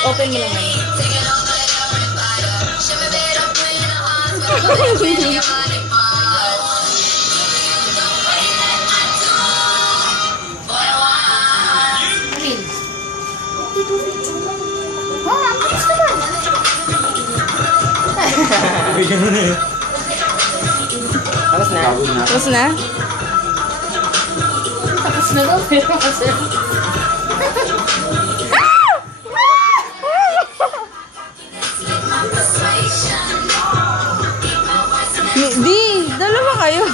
Open mo lang. Tapos na? Tapos na? Tapos na daw, pero kasi... Di, dalawa kayo.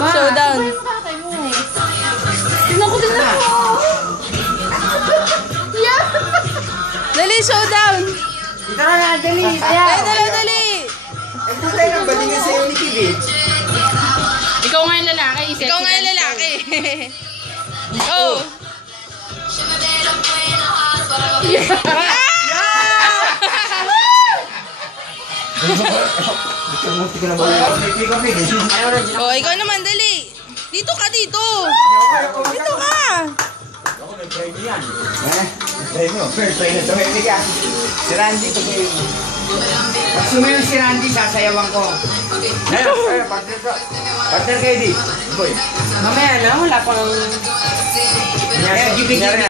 Showdown. Tignan ko. Yeah! Dali, showdown. Tara na, dali. Dali. Ay, putay na, balingan sa'yo ni Kibit. Ikaw nga yung lalaki. Ikaw nga yung lalaki. Oh. Oh, ikaw naman, dali. Dito ka, dito. Dito ka. Ako, nag-try mo yan. Try mo. Try na tumimik ka. Si Randy, tumimik mo. Pag sumayon si Randy, sasayawan ko. Ngayon, partner kayo di. Boy. Mamaya na, wala pang... Ngayon,